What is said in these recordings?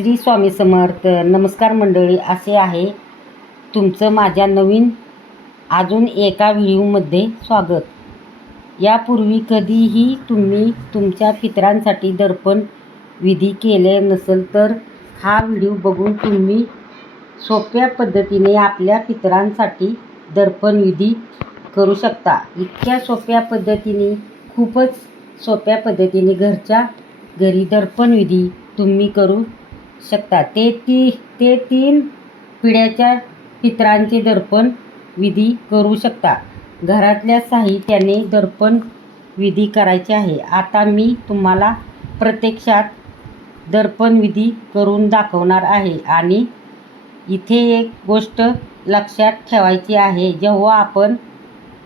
श्री स्वामी समर्थ. नमस्कार मंडळी असे आहे तुमचं माझ्या नवीन अजून एका व्हिडिओमध्ये स्वागत. यापूर्वी कधीही तुम्ही तुमच्या पितरांसाठी दर्पण विधी केले नसेल तर हा व्हिडिओ बघून तुम्ही सोप्या पद्धतीने आपल्या पितरांसाठी दर्पण विधी करू शकता. इतक्या सोप्या पद्धतीने खूपच सोप्या पद्धतीने घरच्या घरी दर्पण विधी तुम्ही करू शकता ते ती ते तीन पिढ्याच्या पितरांचे दर्पण विधी करू शकता. घरातल्या साहित्याने दर्पण विधी करायचे आहे. आता मी तुम्हाला प्रत्यक्षात दर्पण विधी करून दाखवणार आहे. आणि इथे एक गोष्ट लक्षात ठेवायची आहे. जेव्हा आपण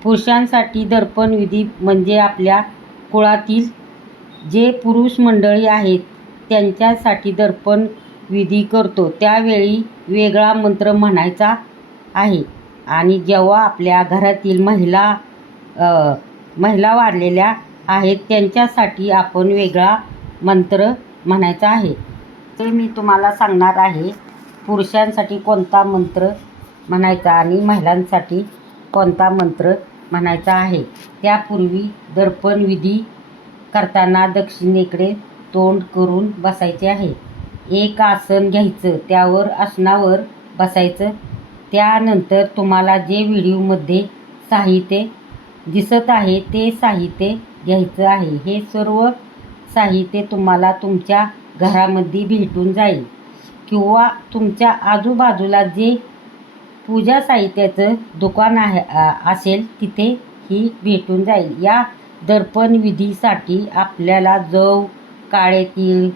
पुरुषांसाठी दर्पण विधी म्हणजे आपल्या कुळातील जे पुरुष मंडळी आहेत त्यांच्यासाठी दर्पण विधी करतो. त्यावेळी वेगळा मंत्र म्हणायचा आहे. आणि जेव्हा आपल्या घरातील महिला महिला वाढलेल्या आहेत त्यांच्यासाठी आपण वेगळा मंत्र म्हणायचा आहे. ते मी तुम्हाला सांगणार आहे पुरुषांसाठी कोणता मंत्र म्हणायचा आणि महिलांसाठी कोणता मंत्र म्हणायचा आहे. त्यापूर्वी दर्पण विधी करताना दक्षिणेकडे तोंड करून बसायचे आहे. एक आसन घ्यायचं त्यावर आसनावर बसायचं. त्यानंतर तुम्हाला जे व्हिडिओमध्ये साहित्य दिसत आहे ते साहित्य घ्यायचं आहे. हे सर्व साहित्य तुम्हाला तुमच्या घरामध्ये भेटून जाईल. किंवा तुमच्या आजूबाजूला जे पूजा साहित्याचं दुकान आहे असेल तिथे ही भेटून जाईल. या दर्पण विधीसाठी आपल्याला जव काळे तीळ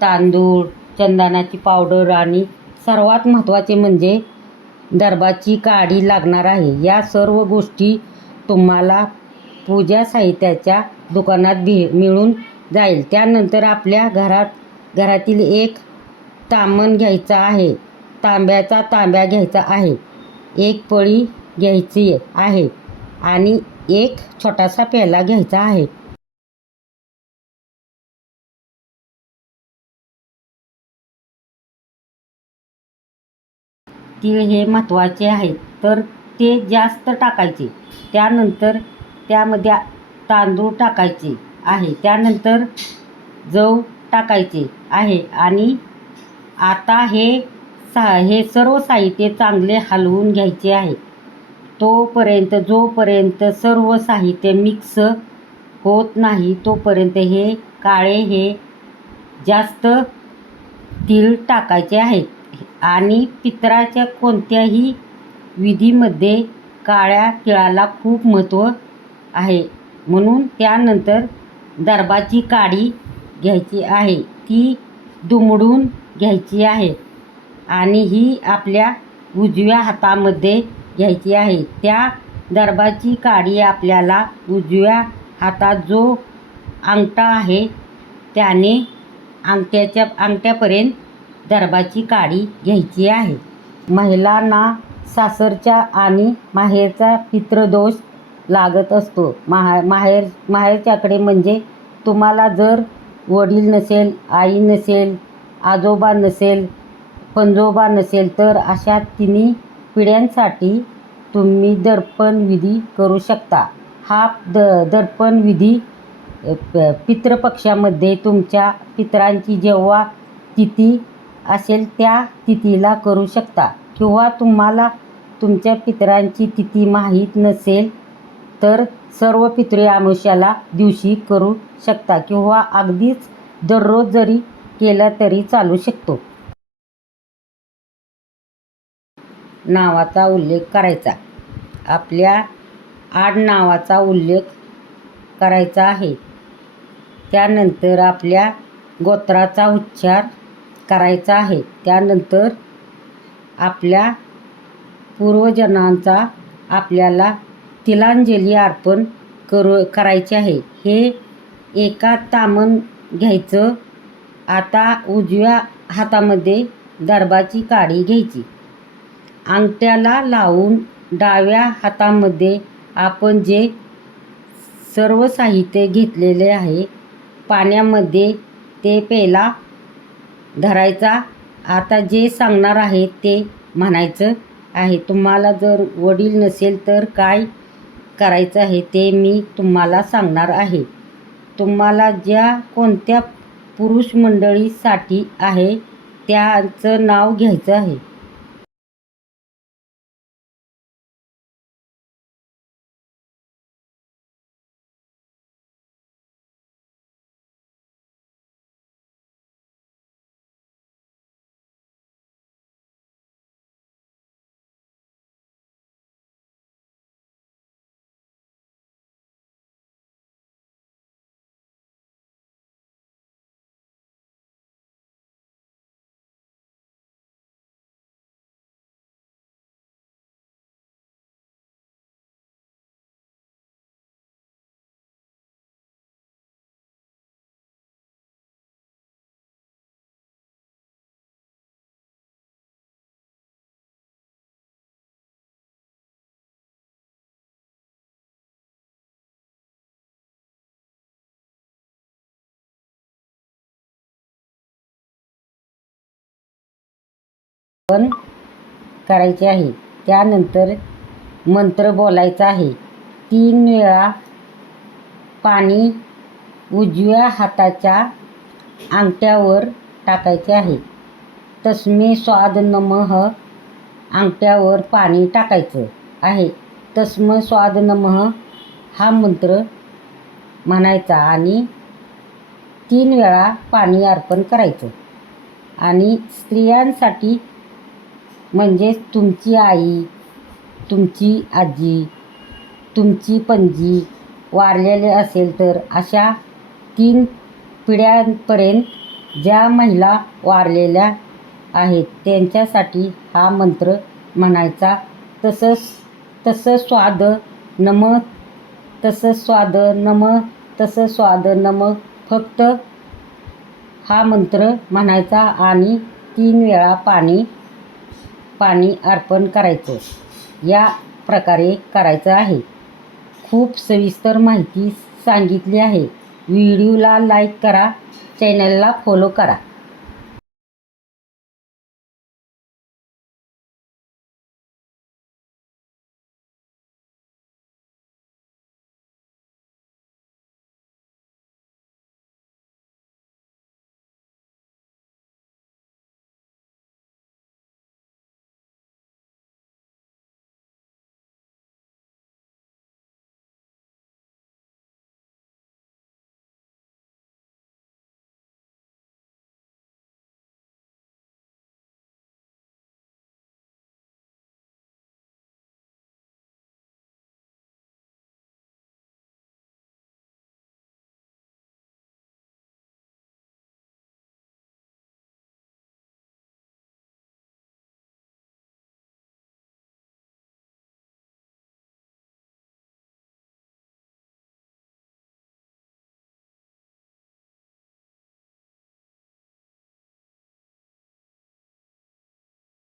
तांदूळ चंदनाची पावडर आणि सर्वात महत्त्वाचे म्हणजे दरबाची काडी लागणार आहे. या सर्व गोष्टी तुम्हाला पूजा साहित्याच्या दुकानात भे मिळून जाईल. त्यानंतर आपल्या घरात घरातील एक तामण घ्यायचा आहे. तांब्याचा तांब्या घ्यायचा आहे. एक पळी घ्यायची आहे आणि एक छोटासा प्याला घ्यायचा आहे. तीळ हे महत्त्वाचे आहेत. तर ते जास्त टाकायचे. त्यानंतर त्यामध्ये तांदूळ टाकायचे आहे. त्यानंतर जव टाकायचे आहे. आणि आता हे सा हे सर्व साहित्य चांगले हलवून घ्यायचे आहे. तोपर्यंत जोपर्यंत सर्व साहित्य मिक्स होत नाही तोपर्यंत हे काळे हे जास्त तीळ टाकायचे आहेत आणि पितराच्या कोणत्याही विधीमध्ये काळ्या तिळाला खूप महत्त्व आहे. म्हणून त्यानंतर दरबाची काडी घ्यायची आहे. ती दुमडून घ्यायची आहे आणि ही आपल्या उजव्या हातामध्ये घ्यायची आहे. त्या दरबाची काडी आपल्याला उजव्या हातात जो अंगठा आहे त्याने अंगठ्याच्या अंगठ्यापर्यंत दर्भाची काडी घ्यायची आहे. महिलांना सासरच्या आणि माहेरचा पितृदोष लागत असतो. माहा माहेर माहेरच्याकडे म्हणजे तुम्हाला जर वडील नसेल आई नसेल आजोबा नसेल पंजोबा नसेल तर अशा तिन्ही पिढ्यांसाठी तुम्ही दर्पण विधी करू शकता. हा द दर्पण विधी प- पितृपक्षामध्ये तुमच्या पितरांची जेव्हा तिथी असेल त्या तिथीला करू शकता. किंवा तुम्हाला तुमच्या पितरांची तिथी माहीत नसेल तर सर्व पितृ आमुष्याला दिवशी करू शकता किंवा अगदीच दररोज जरी केला तरी चालू शकतो. नावाचा उल्लेख करायचा. आपल्या आडनावाचा उल्लेख करायचा आहे. त्यानंतर आपल्या गोत्राचा उच्चार करायचा आहे. त्यानंतर आपल्या पूर्वजनांचा आपल्याला तिलांजली अर्पण करू करायचे आहे. हे एका तामण घ्यायचं. आता उजव्या हातामध्ये दर्भाची काडी घ्यायची. अंगठ्याला लावून डाव्या हातामध्ये आपण जे सर्व साहित्य घेतलेले आहे पाण्यामध्ये ते पेला धरायचा. आता जे सांगणार आहे ते म्हणायचं आहे. तुम्हाला जर वडील नसेल तर काय करायचं आहे ते मी तुम्हाला सांगणार आहे. तुम्हाला ज्या कोणत्या पुरुष मंडळीसाठी आहे त्याचं नाव घ्यायचं आहे. पण करायचे आहे. त्यानंतर मंत्र बोलायचा आहे. तीन वेळा पाणी उजव्या हाताच्या अंगठ्यावर टाकायचे आहे. तस्मे स्वाद नमः अंगठ्यावर पाणी टाकायचं आहे. तस्म स्वाद नमः हा मंत्र म्हणायचा आणि तीन वेळा पाणी अर्पण करायचं. आणि स्त्रियांसाठी म्हणजेच तुमची आई तुमची आजी तुमची पणजी वारलेले असेल तर अशा तीन पिढ्यांपर्यंत ज्या महिला वारलेल्या आहेत त्यांच्यासाठी हा मंत्र म्हणायचा. तसंच तसं स्वाद नम तसं स्वाद नम तसं स्वाद नम. फक्त हा मंत्र म्हणायचा आणि तीन वेळा पाणी पाणी अर्पण करायचं. या प्रकारे करायचं आहे. खूप सविस्तर माहिती सांगितली आहे. व्हिडिओला लाईक करा चॅनलला फॉलो करा.